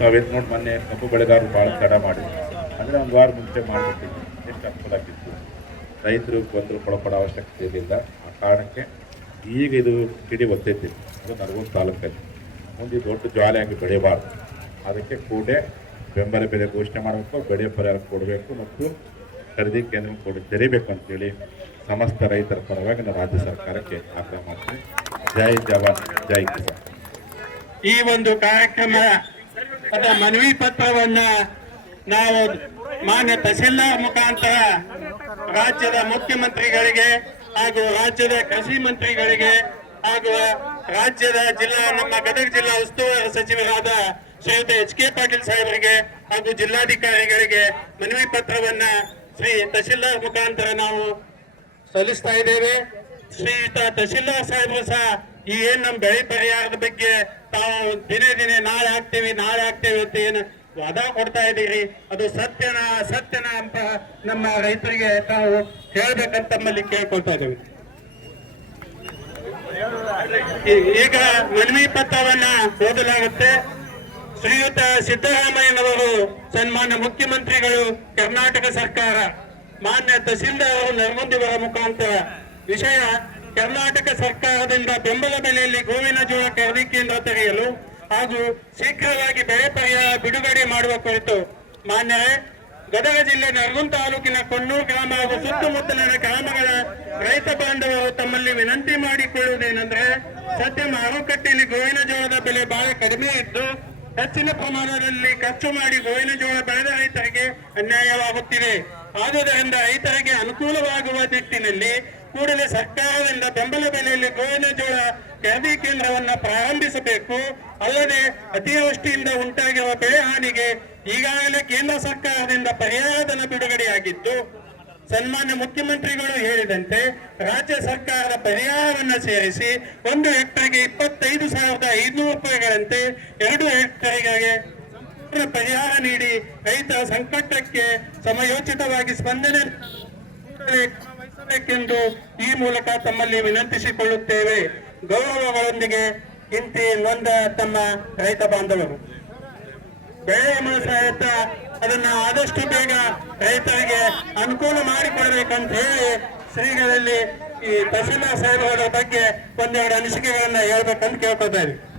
ನಾವೇನು ನೋಡಿ ಮೊನ್ನೆ ಕಬ್ಬು ಬೆಳೆಗಾರರು ಭಾಳ ತಡ ಮಾಡಿ ಅಂದರೆ ಒಂದು ವಾರ ಮುಂಚೆ ಮಾಡಿಬಿಟ್ಟಿದ್ವಿ ಎಷ್ಟು ಅನುಕೂಲ ರೈತರು ಬಂದರು ಕೊಳಪಡೋ ಅವಶ್ಯಕತೆ ಇರಲಿಲ್ಲ ಆ ಕಾರಣಕ್ಕೆ ಈಗ ಇದು ಕಿಡಿ ಒತ್ತೈತಿ. ಅದು ನರಗುಂದ ತಾಲೂಕಲ್ಲಿ. ಮುಂದೆ ದೊಡ್ಡ ಜ್ವಾಲೆಯಾಗಿ ಬೆಳೆಯಬಾರ್ದು. ಅದಕ್ಕೆ ಕೂಡೆ ಬೆಂಬಲ ಬೆಲೆ ಘೋಷಣೆ ಮಾಡಬೇಕು, ಬೆಳೆ ಪರಿಹಾರ ಕೊಡಬೇಕು ಮತ್ತು ಖರೀದಿ ಕೇಂದ್ರ ಕೊಡಿ ತೆರೀಬೇಕು ಅಂತೇಳಿ ಸಮಸ್ತ ರೈತರ ಪರವಾಗಿ ನಾನು ರಾಜ್ಯ ಸರ್ಕಾರಕ್ಕೆ ಆಗ್ರಹ ಮಾಡ್ತೀನಿ. ಜೈ ಜವಾನ್, ಜೈ ಕಿಸಾನ್. ಈ ಒಂದು ಕಾರ್ಯಕ್ರಮ ಅದ ಮನವಿ ಪತ್ರವನ್ನ ನಾವು ಮಾನ್ಯ ತಹಸೀಲ್ದಾರ್ ಮುಖಾಂತರ ರಾಜ್ಯದ ಮುಖ್ಯಮಂತ್ರಿಗಳಿಗೆ ಹಾಗೂ ರಾಜ್ಯದ ಕೃಷಿ ಮಂತ್ರಿಗಳಿಗೆ ಹಾಗೂ ರಾಜ್ಯದ ಜಿಲ್ಲಾ ನಮ್ಮ ಗದಗ ಜಿಲ್ಲಾ ಉಸ್ತುವಾರಿ ಸಚಿವರಾದ ಶ್ರೀಯುತ ಎಚ್ ಕೆ ಪಾಟೀಲ್ ಸಾಹೇಬರಿಗೆ ಹಾಗೂ ಜಿಲ್ಲಾಧಿಕಾರಿಗಳಿಗೆ ಮನವಿ ಪತ್ರವನ್ನ ಶ್ರೀ ತಹಸೀಲ್ದಾರ್ ಮುಖಾಂತರ ನಾವು ಸಲ್ಲಿಸ್ತಾ ಇದ್ದೇವೆ. ಶ್ರೀಯುತ ತಹಶೀಲ್ದಾರ್ ಸಾಹೇಬ್ರು ಸಹ ಈ ಏನ್ ನಮ್ ಬೆಳೆ ಪರಿಹಾರದ ಬಗ್ಗೆ ತಾವು ದಿನೇ ದಿನೇ ನಾಳೆ ಹಾಕ್ತೇವೆ ನಾಳೆ ಹಾಕ್ತೇವೆ ಅಂತ ಏನು ವಾದ ಕೊಡ್ತಾ ಇದ್ದೀರಿ? ಅದು ಸತ್ಯನ ಸತ್ಯನ ಅಂತ ನಮ್ಮ ರೈತರಿಗೆ ತಾವು ಹೇಳ್ಬೇಕಂತ ನಮ್ಮಲ್ಲಿ ಕೇಳ್ಕೊಳ್ತಾ ಇದ್ದೇವೆ. ಈಗ ಮನವಿ ಪತ್ರವನ್ನ ಓದಲಾಗುತ್ತೆ. ಶ್ರೀಯುತ ಸಿದ್ದರಾಮಯ್ಯನವರು ಸನ್ಮಾನ್ಯ ಮುಖ್ಯಮಂತ್ರಿಗಳು ಕರ್ನಾಟಕ ಸರ್ಕಾರ, ಮಾನ್ಯ ತಹಸೀಲ್ದಾರ್ ಅವರು ನರಗುಂದಿವರ ಮುಖಾಂತರ ವಿಷಯ, ಕರ್ನಾಟಕ ಸರ್ಕಾರದಿಂದ ಬೆಂಬಲ ಬೆಲೆಯಲ್ಲಿ ಗೋವಿನ ಜೋಳ ಖರೀದಿ ಕೇಂದ್ರ ತೆರೆಯಲು ಹಾಗೂ ಶೀಘ್ರವಾಗಿ ಬೆಳೆ ಪರಿಹಾರ ಬಿಡುಗಡೆ ಮಾಡುವ ಕುರಿತು. ಮಾನ್ಯರೇ, ಗದಗ ಜಿಲ್ಲೆ ನರಗುಂದ ತಾಲೂಕಿನ ಕೊಣ್ಣೂರು ಗ್ರಾಮ ಹಾಗೂ ಸುತ್ತಮುತ್ತಲಿನ ಗ್ರಾಮಗಳ ರೈತ ಬಾಂಧವರು ತಮ್ಮಲ್ಲಿ ವಿನಂತಿ ಮಾಡಿಕೊಳ್ಳುವುದೇನೆಂದ್ರೆ, ಸದ್ಯ ಮಾರುಕಟ್ಟೆಯಲ್ಲಿ ಗೋವಿನ ಜೋಳದ ಬೆಲೆ ಬಹಳ ಕಡಿಮೆ ಇದ್ದು, ಹೆಚ್ಚಿನ ಪ್ರಮಾಣದಲ್ಲಿ ಖರ್ಚು ಮಾಡಿ ಗೋವಿನ ಜೋಳ ಬೆಳೆದ ರೈತರಿಗೆ ಅನ್ಯಾಯವಾಗುತ್ತಿದೆ. ಆದುದರಿಂದ ರೈತರಿಗೆ ಅನುಕೂಲವಾಗುವ ನಿಟ್ಟಿನಲ್ಲಿ ಕೂಡಲೇ ಸರ್ಕಾರದಿಂದ ಬೆಂಬಲ ಬೆಲೆಯಲ್ಲಿ ಗೋವಿನ ಜೋಳ ಖರೀದಿ ಕೇಂದ್ರವನ್ನ ಪ್ರಾರಂಭಿಸಬೇಕು. ಅಲ್ಲದೆ ಅತಿವೃಷ್ಟಿಯಿಂದ ಉಂಟಾಗಿರುವ ಬೆಳೆ ಹಾನಿಗೆ ಈಗಾಗಲೇ ಕೇಂದ್ರ ಸರ್ಕಾರದಿಂದ ಪರಿಹಾರಧನ ಬಿಡುಗಡೆಯಾಗಿದ್ದು, ಸನ್ಮಾನ್ಯ ಮುಖ್ಯಮಂತ್ರಿಗಳು ಹೇಳಿದಂತೆ ರಾಜ್ಯ ಸರ್ಕಾರದ ಪರಿಹಾರವನ್ನು ಸೇರಿಸಿ ಒಂದು ಹೆಕ್ಟರ್ಗೆ ಇಪ್ಪತ್ತೈದು ಸಾವಿರದ ಐನೂರು ರೂಪಾಯಿಗಳಂತೆ ಎರಡು ಹೆಕ್ಟರ್ಗೆ ಪರಿಹಾರ ನೀಡಿ ರೈತರ ಸಂಕಟಕ್ಕೆ ಸಮಯೋಚಿತವಾಗಿ ಸ್ಪಂದನೆ ವಹಿಸಬೇಕೆಂದು ಈ ಮೂಲಕ ತಮ್ಮಲ್ಲಿ ವಿನಂತಿಸಿಕೊಳ್ಳುತ್ತೇವೆ. ಗೌರವಗಳೊಂದಿಗೆ ಇಂತಿ ನೊಂದ ತಮ್ಮ ರೈತ ಬಾಂಧವರು. ಬೆಳೆಯ ಸಹಿತ ಅದನ್ನ ಆದಷ್ಟು ಬೇಗ ರೈತರಿಗೆ ಅನುಕೂಲ ಮಾಡಿಕೊಡ್ಬೇಕಂತ ಹೇಳಿ ಶ್ರೀಗಳಲ್ಲಿ ಈ ತಹಸೀಲ್ದಾರ್ ಸಾಹೇಬರ ಬಗ್ಗೆ ಒಂದೆರಡು ಅನಿಸಿಕೆಗಳನ್ನ ಹೇಳ್ಬೇಕಂತ ಕೇಳ್ಕೊತಾ